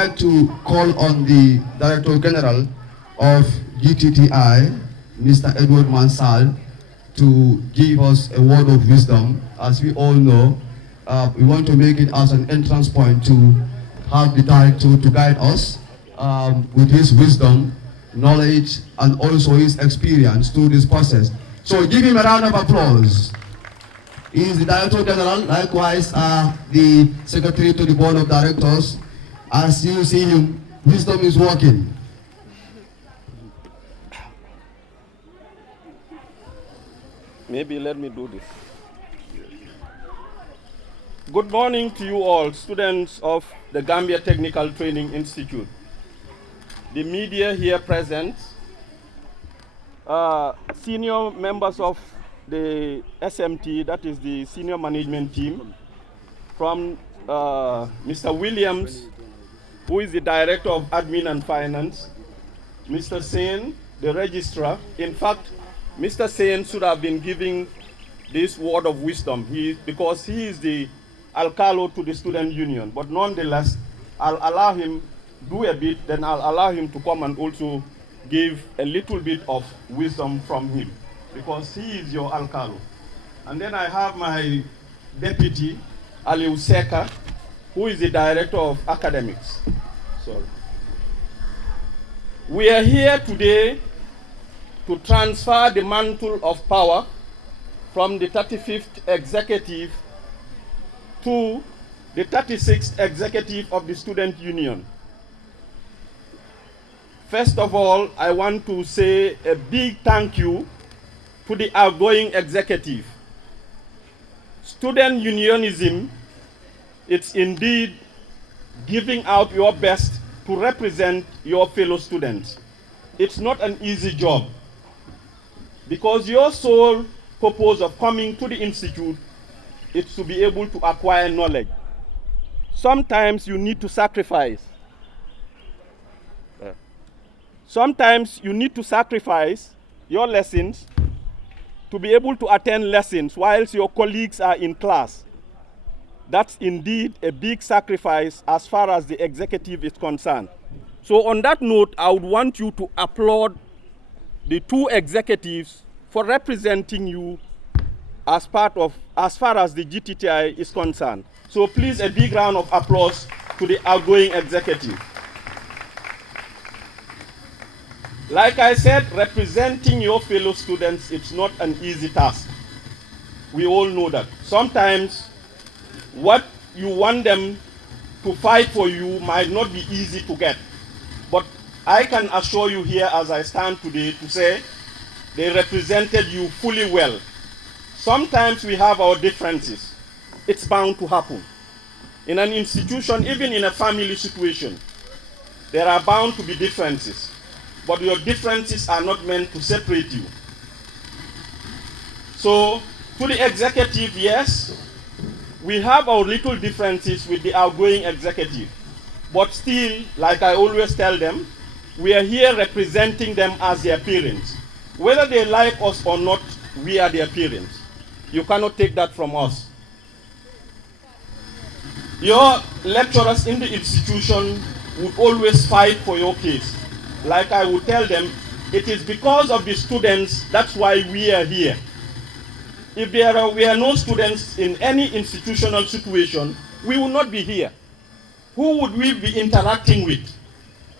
like to call on the Director General of GTTI, Mr. Edward Mansal, to give us a word of wisdom. As we all know, we want to make it as an entrance point to have the Director to guide us with his wisdom, knowledge, and also his experience through this process. So give him a round of applause. He is the Director General, likewise the Secretary to the Board of Directors. As you see him, wisdom is working. Maybe let me do this. Good morning to you all, students of the Gambia Technical Training Institute, the media here present, senior members of the SMT, that is the senior management team, from Mr. Williams, who is the Director of Admin and Finance, Mr. Sen, the Registrar. In fact, Mr. Sen should have been giving this word of wisdom because he is the alcalo to the student union. But nonetheless, I'll allow him do a bit, then I'll allow him to come and also give a little bit of wisdom from him, because he is your alcalo. And then I have my deputy, Aliu Seka, who is the Director of Academics. Sorry. We are here today to transfer the mantle of power from the 35th executive to the 36th executive of the student union. First of all, I want to say a big thank you to the outgoing executive. Student unionism, it's indeed giving out your best to represent your fellow students. It's not an easy job, because your sole purpose of coming to the institute is to be able to acquire knowledge. Sometimes you need to sacrifice. Sometimes you need to sacrifice your lessons to be able to attend lessons whilst your colleagues are in class. That's indeed a big sacrifice as far as the executive is concerned. So on that note, I would want you to applaud the two executives for representing you as far as the GTTI is concerned. So please, a big round of applause to the outgoing executive. Like I said, representing your fellow students, it's not an easy task. We all know that. Sometimes what you want them to fight for you might not be easy to get. But I can assure you here as I stand today to say they represented you fully well. Sometimes we have our differences. It's bound to happen. In an institution, even in a family situation, there are bound to be differences. But your differences are not meant to separate you. So, to the executive, yes, we have our little differences with the outgoing executive. But still, like I always tell them, we are here representing them as their parents. Whether they like us or not, we are their parents. You cannot take that from us. Your lecturers in the institution would always fight for your case. Like I would tell them, it is because of the students, that's why we are here. If there were no students in any institutional situation, we would not be here. Who would we be interacting with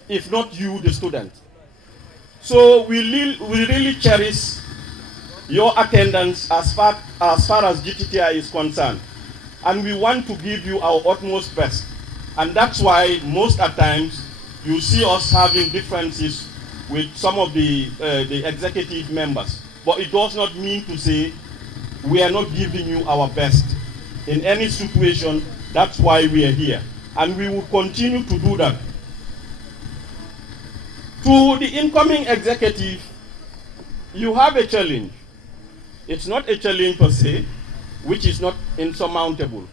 if not you, the students? So we really cherish your attendance as far as GTTI is concerned. And we want to give you our utmost best. And that's why most at times you see us having differences with some of the executive members. But it does not mean to say we are not giving you our best. In any situation, that's why we are here. And we will continue to do that. To the incoming executive, you have a challenge. It's not a challenge per se, which is not insurmountable.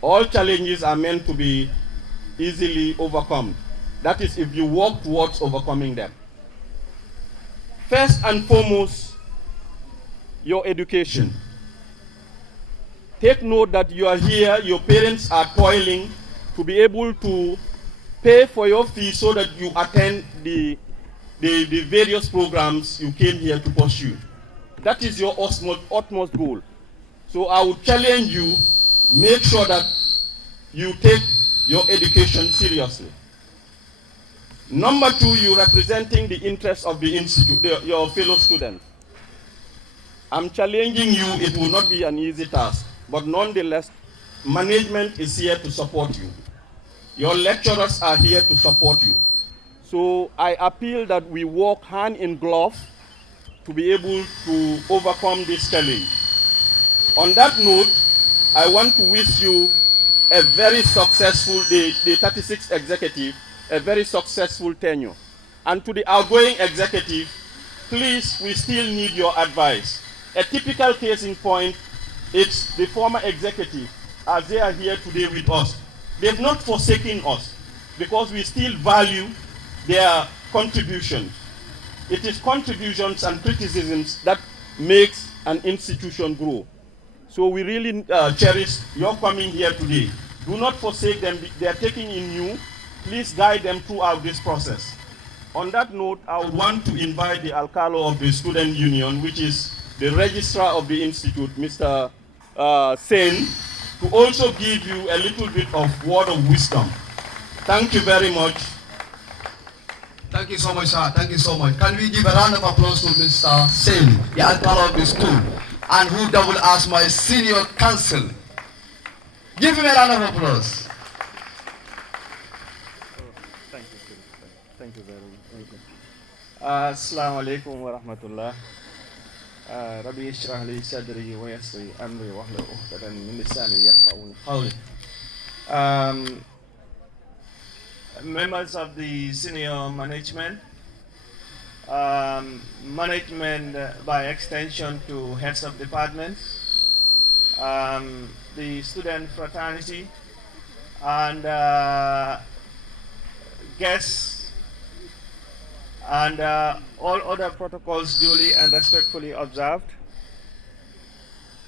All challenges are meant to be easily overcome. That is, if you work towards overcoming them. First and foremost, your education. Take note that you are here, your parents are toiling to be able to pay for your fee so that you attend the various programs you came here to pursue. That is your utmost goal. So I would challenge you, make sure that you take your education seriously. Number two, you representing the interests of the institute, your fellow students. I'm challenging you, it will not be an easy task, but nonetheless, management is here to support you. Your lecturers are here to support you. So I appeal that we work hand in glove to be able to overcome this challenge. On that note, I want to wish you a very successful, the 36th executive, a very successful tenure. And to the outgoing executive, please, we still need your advice. A typical case in point, it's the former executive, as they are here today with us. They've not forsaken us because we still value their contributions. It is contributions and criticisms that makes an institution grow. So we really cherish your coming here today. Do not forsake them. They are taking in you. Please guide them throughout this process. On that note, I would want to invite the Alcalo of the Student Union, which is the registrar of the institute, Mr. Sen, to also give you a little bit of word of wisdom. Thank you very much. Thank you so much, sir. Thank you so much. Can we give a round of applause to Mr. Sen, the Alcalo of the school, and who double as my senior counsel? Give him a round of applause. Thank you. Thank you very much. Assalamu alaikum wa rahmatullah. Rabbi yashrah li sadri wa yassir amri wa hlul 'uqdatan min lisani yafqahu qawli. Members of the senior management, management by extension to heads of departments, the student fraternity, and guests, and all other protocols duly and respectfully observed.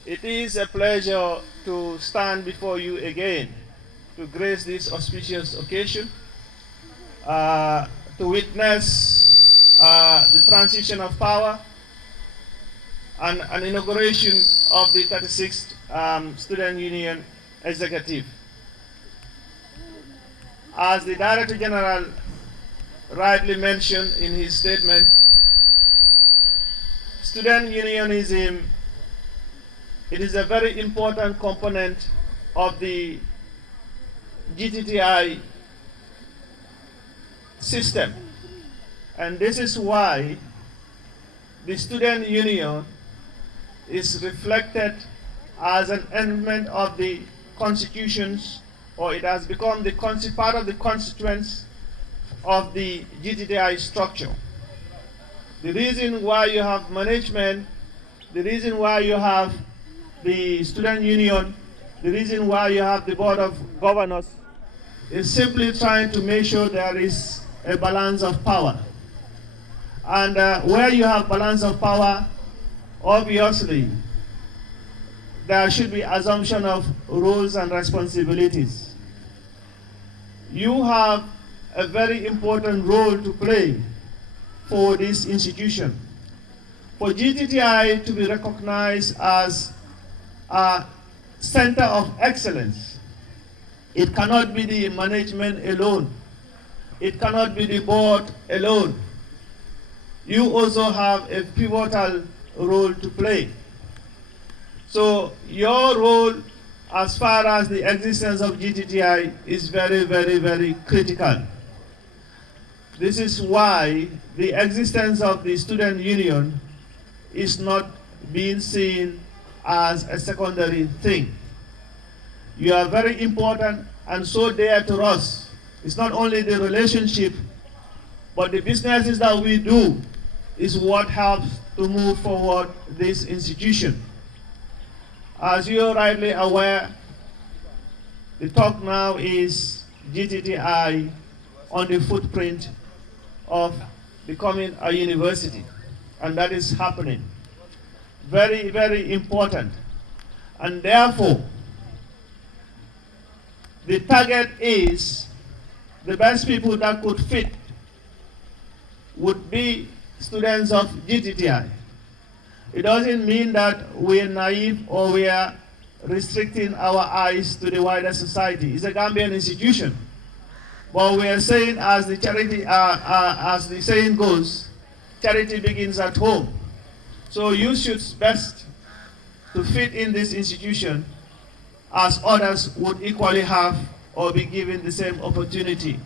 It is a pleasure to stand before you again to grace this auspicious occasion, to witness the transition of power and an inauguration of the 36th Student Union Executive. As the Director General rightly mentioned in his statement, student unionism, it is a very important component of the GTTI system. And this is why the student union is reflected as an element of the constitutions, or it has become the part of the constituents of the GTTI structure. The reason why you have management, the reason why you have the student union, the reason why you have the board of governors is simply trying to make sure there is a balance of power. And where you have balance of power, obviously, there should be assumption of roles and responsibilities. You have a very important role to play for this institution. For GTTI to be recognized as a center of excellence, it cannot be the management alone. It cannot be the board alone. You also have a pivotal role to play. So your role as far as the existence of GTTI is very, very, very critical. This is why the existence of the student union is not being seen as a secondary thing. You are very important and so dear to us. It's not only the relationship, but the businesses that we do is what helps to move forward this institution. As you are rightly aware, the talk now is GTTI on the footprint of becoming a university, and that is happening. Very, very important. And therefore, the target is the best people that could fit would be students of GTTI. It doesn't mean that we're naive or we are restricting our eyes to the wider society. It's a Gambian institution. But we are saying, as the saying goes, charity begins at home. So you should best to fit in this institution as others would equally have or be given the same opportunity.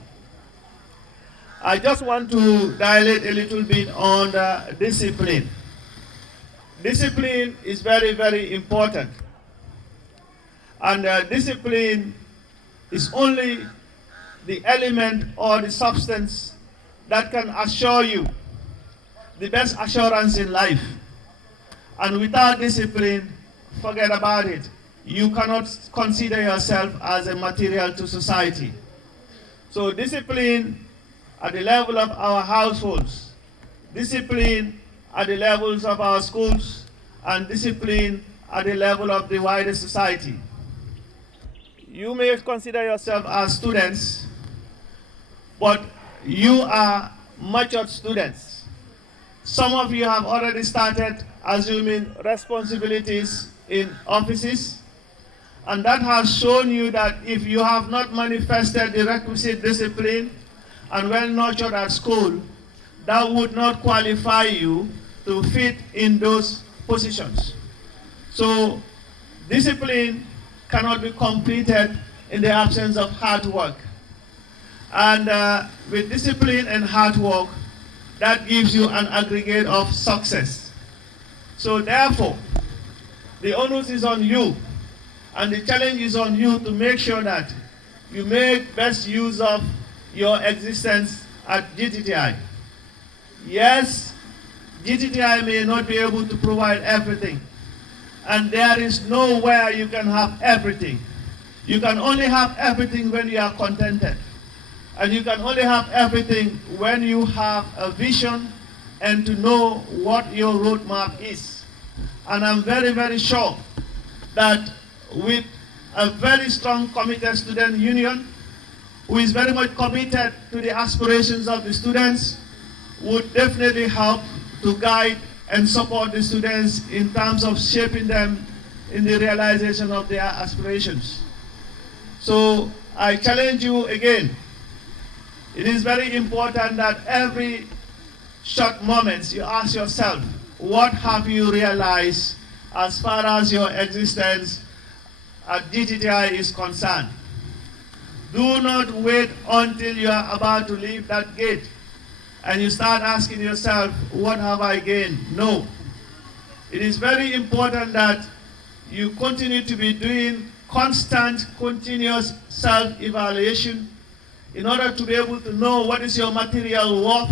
I just want to dilate a little bit on the discipline. Discipline is very, very important. And discipline is only the element or the substance that can assure you the best assurance in life. And without discipline, forget about it. You cannot consider yourself as a material to society. So discipline at the level of our households, discipline at the levels of our schools, and discipline at the level of the wider society. You may consider yourself as students, but you are matured students. Some of you have already started assuming responsibilities in offices, and that has shown you that if you have not manifested the requisite discipline and well nurtured at school, that would not qualify you to fit in those positions. So discipline cannot be completed in the absence of hard work. And with discipline and hard work, that gives you an aggregate of success. So therefore, the onus is on you, and the challenge is on you to make sure that you make best use of your existence at GTTI. Yes, GTTI may not be able to provide everything, and there is nowhere you can have everything. You can only have everything when you are contented. And you can only have everything when you have a vision and to know what your roadmap is. And I'm very, very sure that with a very strong committed student union, who is very much committed to the aspirations of the students, would definitely help to guide and support the students in terms of shaping them in the realization of their aspirations. So I challenge you again. It is very important that every short moments you ask yourself, what have you realized as far as your existence at GTTI is concerned? Do not wait until you are about to leave that gate and you start asking yourself, what have I gained? No. It is very important that you continue to be doing constant, continuous self-evaluation in order to be able to know what is your material worth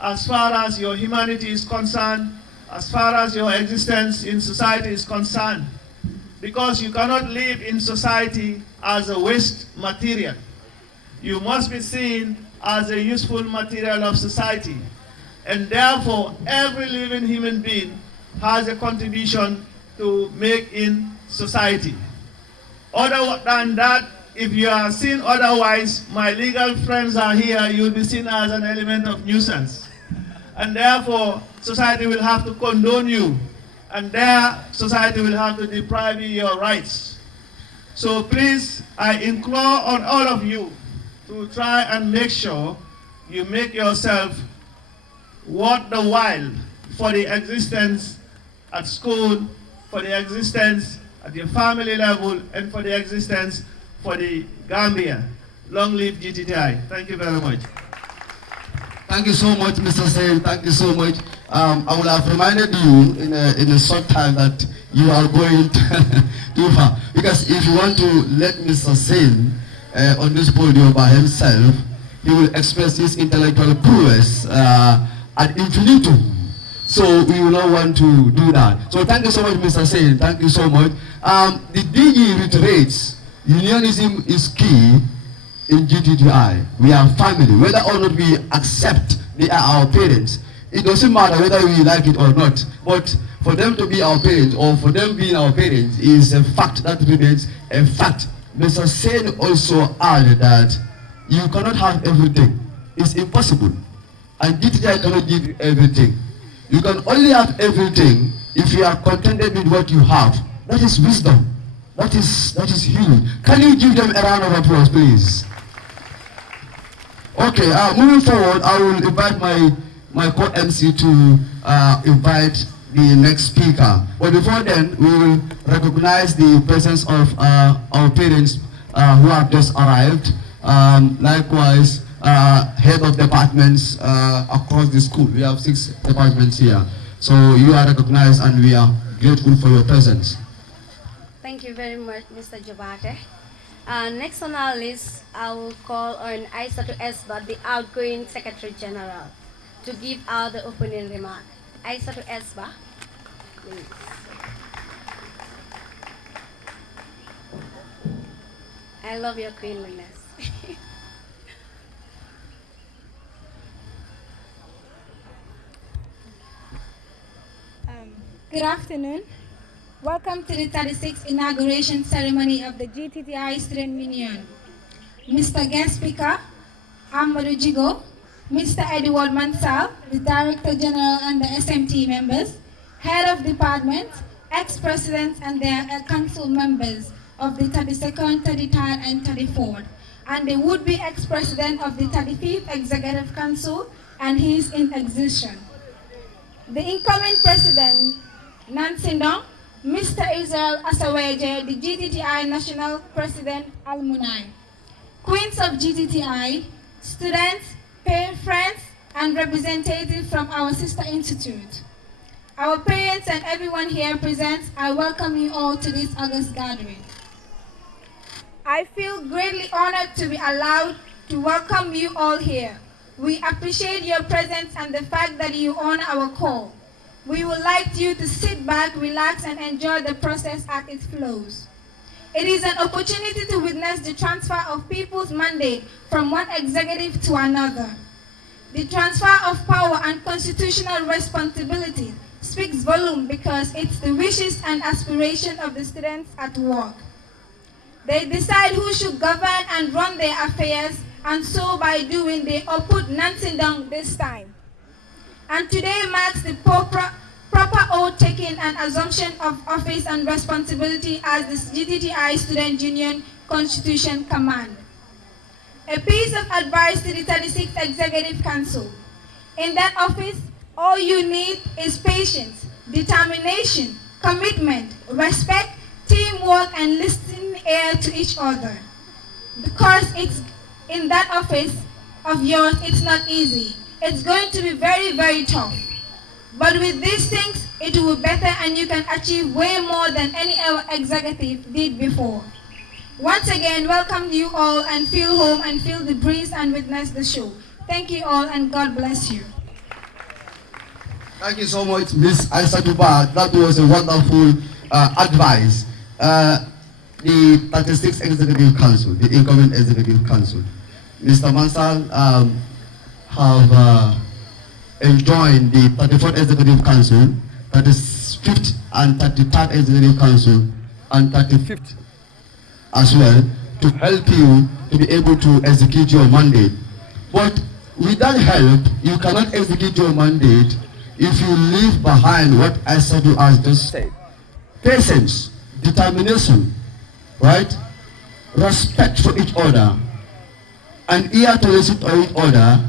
as far as your humanity is concerned, as far as your existence in society is concerned. Because you cannot live in society as a waste material. You must be seen as a useful material of society. And therefore, every living human being has a contribution to make in society. Other than that, if you are seen otherwise, my legal friends are here, you'll be seen as an element of nuisance. And therefore, society will have to condone you, and there, society will have to deprive you your rights. So please, I implore on all of you to try and make sure you make yourself worth the while for the existence at school, for the existence at your family level, and for the existence for the Gambia. Long live GTTI. Thank you very much. Thank you so much, Mr. Sen. Thank you so much. I would have reminded you in a short time that you are going too far. Because if you want to let Mr. Sen on this podium by himself, he will express his intellectual prowess ad infinitum. So we will not want to do that. So thank you so much, Mr. Sen. Thank you so much. The DG reiterates, unionism is key in GTTI. We are family. Whether or not we accept they are our parents, it doesn't matter whether we like it or not. But for them to be our parents or for them being our parents is a fact that remains a fact. Mr. Sen also added that you cannot have everything. It's impossible. And GTTI cannot give you everything. You can only have everything if you are contented with what you have. That is wisdom. That is huge. Can you give them a round of applause, please? Okay, moving forward, I will invite my co-MC to invite the next speaker. But before then, we will recognize the presence of our parents who have just arrived. Likewise, head of departments across the school. We have 6 departments here. So you are recognized and we are grateful for your presence. Thank you very much, Mr. Jabate. Next on our list, I will call on Aissatou Esba, the outgoing Secretary General, to give out the opening remark. Aissatou Esba, please. I love your queenliness. Good afternoon. Welcome to the 36th inauguration ceremony of the GTTI Student Union. Mr. Guest Speaker, Amadou Jigo, Mr. Edward Mansal, the Director General and the SMT members, Head of Department, ex-presidents and their council members of the 32nd, 33rd and 34th, and the would-be ex-president of the 35th Executive Council and he is in execution. The incoming president, Nancy Ndong, Mr. Israel Asaweje, the GTTI National President Alumni, Queens of GTTI, students, parent friends, and representatives from our sister institute. Our parents and everyone here present, I welcome you all to this August gathering. I feel greatly honored to be allowed to welcome you all here. We appreciate your presence and the fact that you honor our call. We would like you to sit back, relax, and enjoy the process as it flows. It is an opportunity to witness the transfer of people's mandate from one executive to another. The transfer of power and constitutional responsibility speaks volume because it's the wishes and aspirations of the students at work. They decide who should govern and run their affairs, and so by doing, they put Nancy Ndong this time. And today marks the proper oath taking and assumption of office and responsibility as the GTTI Student Union Constitution Command. A piece of advice to the 36th Executive Council. In that office, all you need is patience, determination, commitment, respect, teamwork, and listening ear to each other. Because it's in that office of yours, it's not easy. It's going to be very, very tough. But with these things, it will be better and you can achieve way more than any other executive did before. Once again, welcome you all and feel home and feel the breeze and witness the show. Thank you all and God bless you. Thank you so much, Ms. Aissatou Esba. That was a wonderful advice. The 36th Executive Council, the incoming Executive Council. Mr. Mansal have enjoined the 34th Executive Council, 35th and 33rd Executive Council, and 35th as well, to help you to be able to execute your mandate. But with that help, you cannot execute your mandate if you leave behind what Aissatou has just said. Patience, determination, right? Respect for each other, and ear to listen to each other,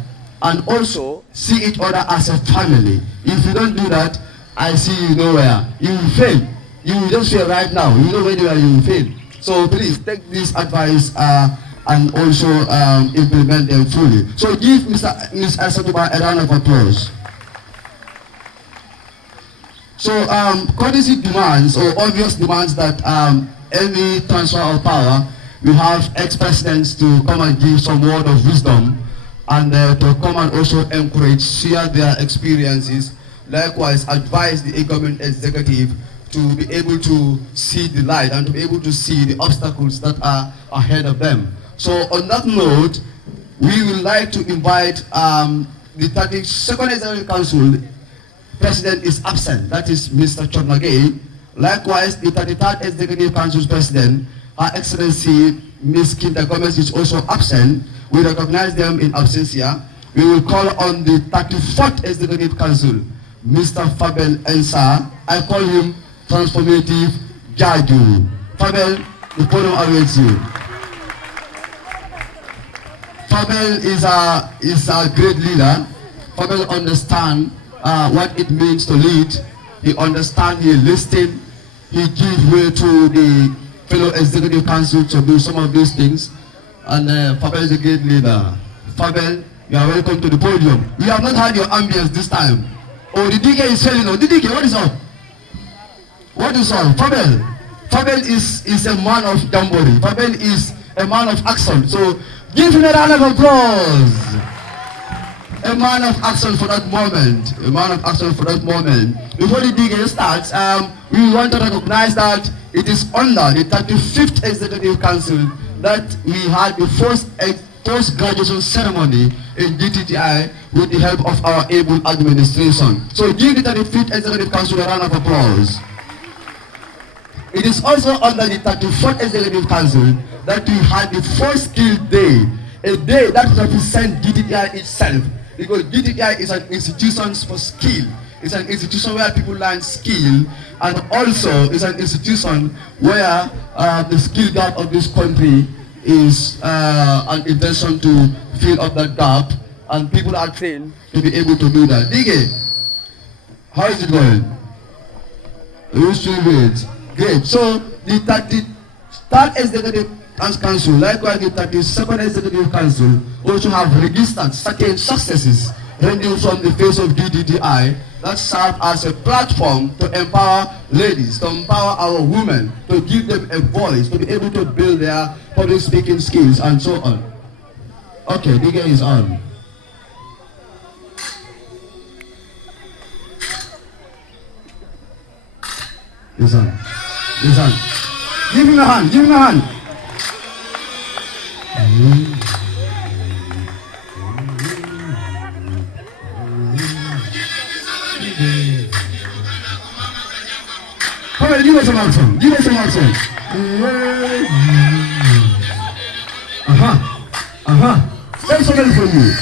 and also see each other as a family. If you don't do that, I see you nowhere. You will fail. You will just fail right now. You know where you will fail. So please take this advice and also implement them fully. So give Ms. Aissatou Esba a round of applause. So courtesy demands or obvious demands that any transfer of power, we have ex-presidents to come and give some word of wisdom and to come and also encourage, share their experiences, likewise advise the incoming executive to be able to see the light and to be able to see the obstacles that are ahead of them. So on that note, we would like to invite the 32nd Executive Council. President is absent, that is Mr. Chornagay. Likewise, the 33rd Executive Council's President, Her Excellency Ms. Kinta Gomez is also absent. We recognize them in absentia. We will call on the 34th Executive Council, Mr. Fabel Ensa. I call him Transformative Jaju. Fabel, the podium awaits you. Fabel is a great leader. Fabel understands what it means to lead. He understands, he listens, he gives way to the fellow executive council to do some of these things. And Fabel is a great leader. Fabel, you are welcome to the podium. We have not had your ambience this time. Oh, the DK is failing. Oh, the DK, what is up? What is up? Fabel is a man of jamboree. Fabel is a man of action. So give him a round of applause. A man of action for that moment. A man of action for that moment. Before the DK starts, we want to recognize that it is under the 35th Executive Council that we had the first post-graduation ceremony in GTTI with the help of our able administration. So give the 35th Executive Council a round of applause. It is also under the 34th Executive Council that we had the first skill day, a day that represents GTTI itself, because GTTI is an institution for skill. It's an institution where people learn skill, and also it's an institution where the skill gap of this country is an intention to fill up that gap, and people are trained to be able to do that. DK, how is it going? You still great. Great. So the 33rd Executive Council, likewise the 32nd Executive Council, also have registered certain successes ranging from the face of GTTI that serve as a platform to empower ladies, to empower our women, to give them a voice, to be able to build their public speaking skills and so on. Okay, the game is on. It's on. It's on. Give him a hand, give him a hand. Come on, give us some action. Give us some action. That's something for you.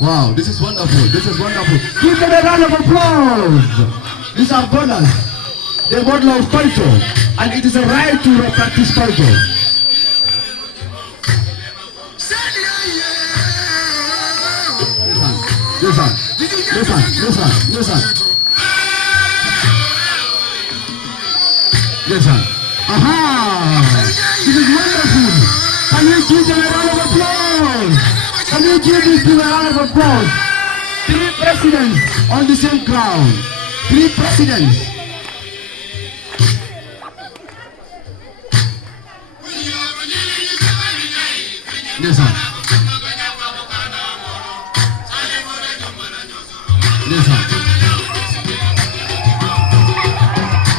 Wow, this is wonderful. This is wonderful. Give them a round of applause. These are brothers. They both love culture, and it is a right to practice culture. Listen. Aha! This is wonderful. Can you give them a round of applause? Can you give these people a round of applause? 3 presidents on the same ground. 3 presidents. Listen. Listen.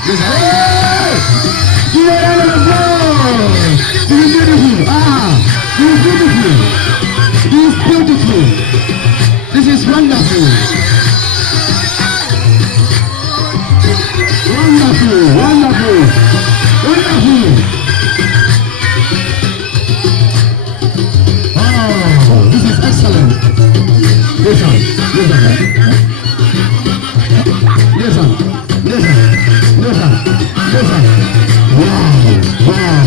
Listen. Hey! Give a round of applause. This is beautiful. This is beautiful. This is beautiful. This is wonderful. Wonderful, wonderful, wonderful. Oh, this is excellent. Listen, listen. Listen, listen, listen, listen. Wow, wow.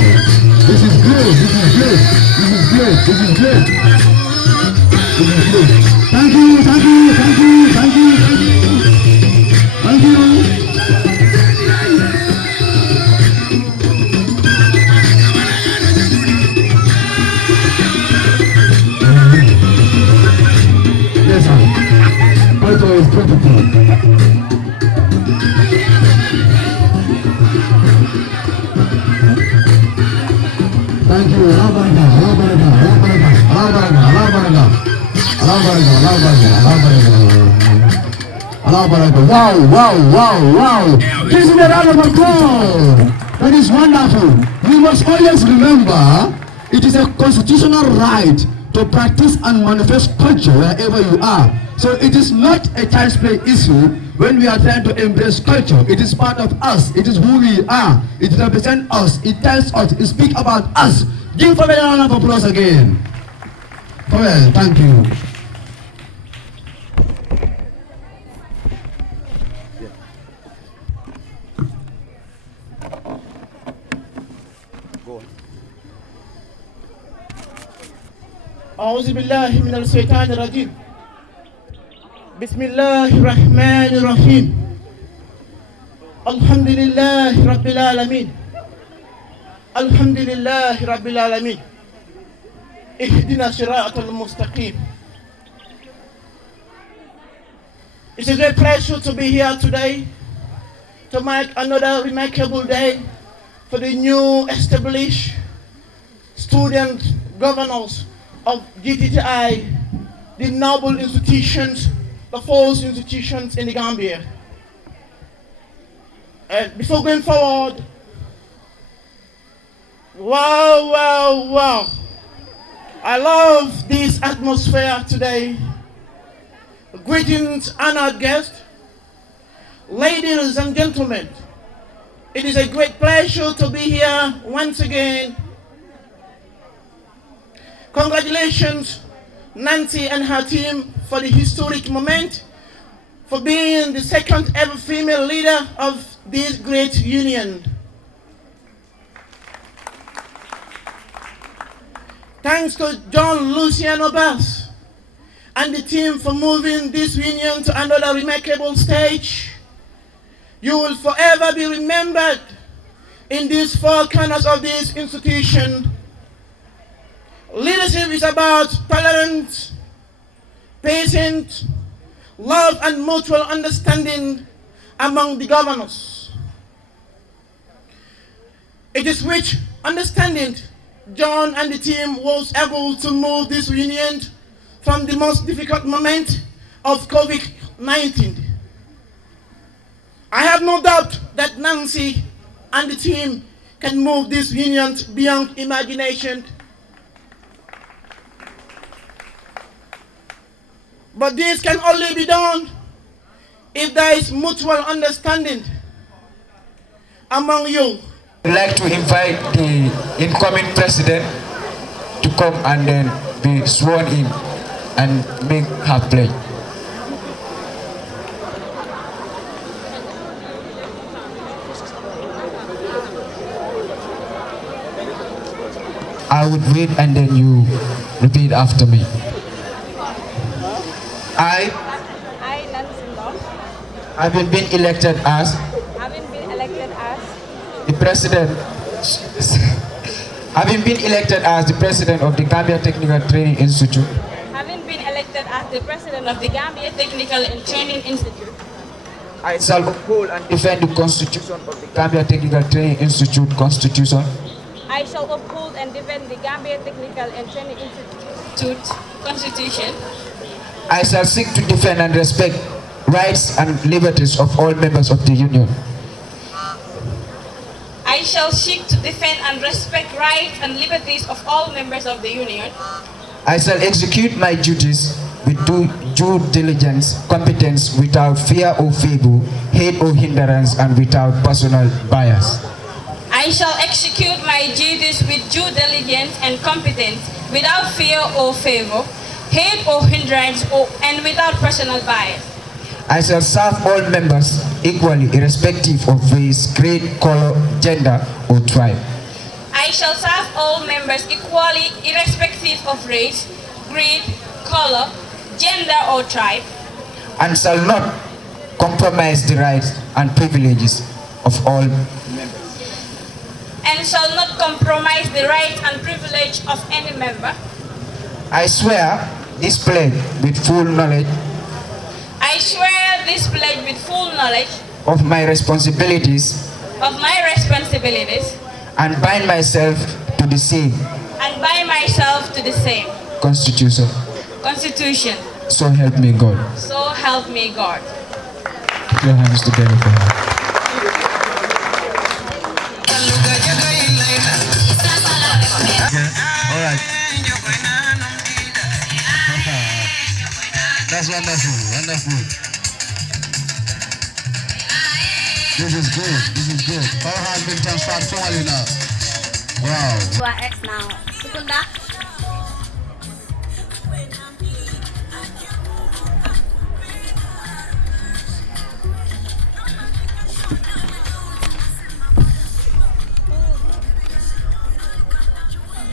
This is great, this is great, this is great, this is great. Thank you, thank you, thank you, thank you, thank you. Thank you. Yes, sir. Culture is beautiful. Thank you. Wow, wow, wow, wow. This is a round of applause. That is wonderful. We must always remember it is a constitutional right to practice and manifest culture wherever you are. So it is not a child's play issue when we are trying to embrace culture. It is part of us. It is who we are. It represents us. It tells us. It speaks about us. Give for a round of applause again. Well, thank you. أعوذ بالله من الشيطان الرجيم بسم الله الرحمن الرحيم الحمد لله رب العالمين الحمد لله رب العالمين اهدنا الصراط المستقيم. It's a great pleasure to be here today to mark another remarkable day for the new established student governors of GTTI, the noble institutions, the false institutions in the Gambia. And before going forward, wow. I love this atmosphere today. Greetings, honored guests, ladies and gentlemen. It is a great pleasure to be here once again. Congratulations, Nancy and her team, for the historic moment, for being the second ever female leader of this great union. Thanks to John Luciano Bass and the team for moving this union to another remarkable stage. You will forever be remembered in these four corners of this institution. Leadership is about tolerance, patience, love, and mutual understanding among the governors. It is which understanding John and the team was able to move this union from the most difficult moment of COVID-19. I have no doubt that Nancy and the team can move this union beyond imagination. But this can only be done if there is mutual understanding among you. I'd like to invite the incoming president to come and then be sworn in and make her pledge. I would read and then you repeat after me. I, having been elected as the president, having been elected as the president of the Gambia Technical Training Institute, I shall uphold and defend the Constitution of the Gambia Technical Training Institute Constitution. I shall uphold and defend the Gambia Technical and Training Institute Constitution. I shall seek to defend and respect rights and liberties of all members of the Union. I shall seek to defend and respect rights and liberties of all members of the Union. I shall execute my duties with due diligence, competence, without fear or favor, hate or hindrance, and without personal bias. I shall execute my duties with due diligence and competence, without fear or favor, hate or hindrance, and without personal bias. I shall serve all members equally, irrespective of race, creed, color, gender, or tribe. I shall serve all members equally, irrespective of race, creed, color, gender, or tribe. And shall not compromise the rights and privileges of all members. And shall not compromise the rights and privilege of any member. I swear this pledge with full knowledge. I swear this pledge with full knowledge of my responsibilities. And bind myself to the same. And bind myself to the same. Constitution. Constitution. So help me God. So help me God. Put your hands together for her. All right. That's wonderful, wonderful. This is good, this is good. Power has been transferred formally now. Wow. You are X now. Sukunda.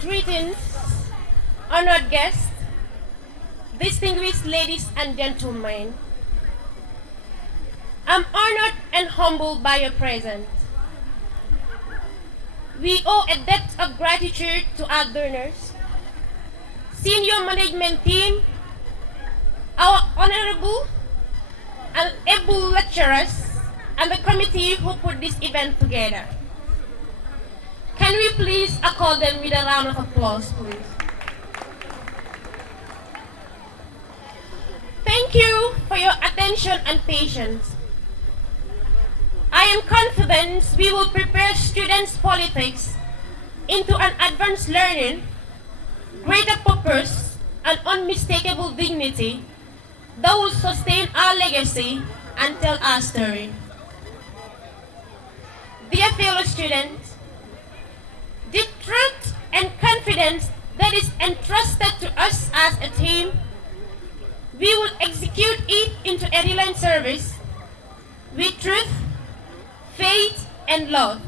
Greetings, honored guests, distinguished ladies and gentlemen. I'm honored and humbled by your presence. We owe a debt of gratitude to our donors, senior management team, our honorable and able lecturers, and the committee who put this event together. Can we please accord them with a round of applause, please? Thank you for your attention and patience. I am confident we will prepare students' politics into an advanced learning, greater purpose, and unmistakable dignity that will sustain our legacy and tell our story. Dear fellow students, the truth and confidence that is entrusted to us as a team, we will execute it into a relentless service with truth, faith, and love.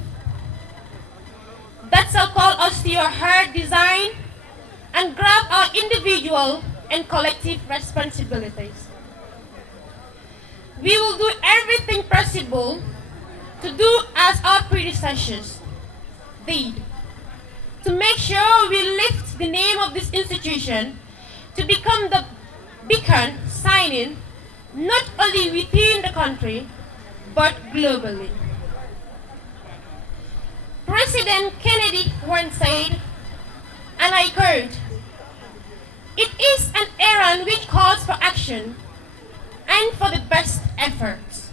That shall call us to your hard design and grab our individual and collective responsibilities. We will do everything possible to do as our predecessors did, to make sure we lift the name of this institution to become the beacon signing not only within the country, but globally. President Kennedy once said, and I quote, "It is an errand which calls for action and for the best efforts."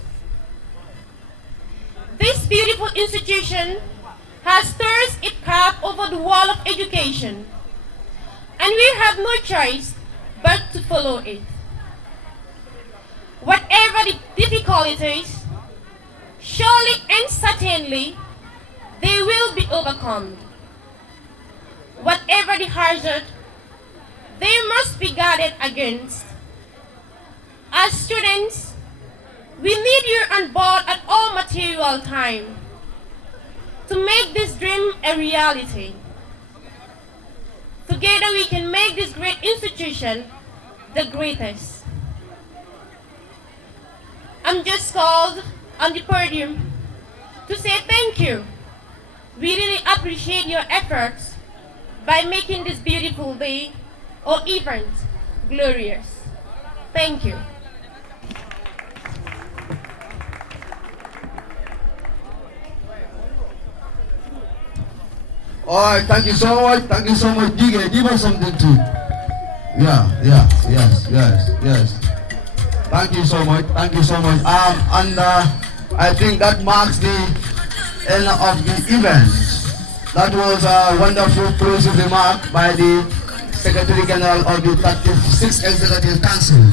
This beautiful institution has thrust its cap over the wall of education, and we have no choice but to follow it. Whatever the difficulties, surely and certainly they will be overcome. Whatever the hazard, they must be guarded against. As students, we need you on board at all material time to make this dream a reality. Together we can make this great institution the greatest. I'm just called on the podium to say thank you. We really appreciate your efforts by making this beautiful day or event glorious. Thank you. All right, thank you so much. Thank you so much. Give us something too. Yes. Thank you so much. Thank you so much. I think that marks the end of the event. That was a wonderful closing remark by the Secretary General of the 36th Executive Council.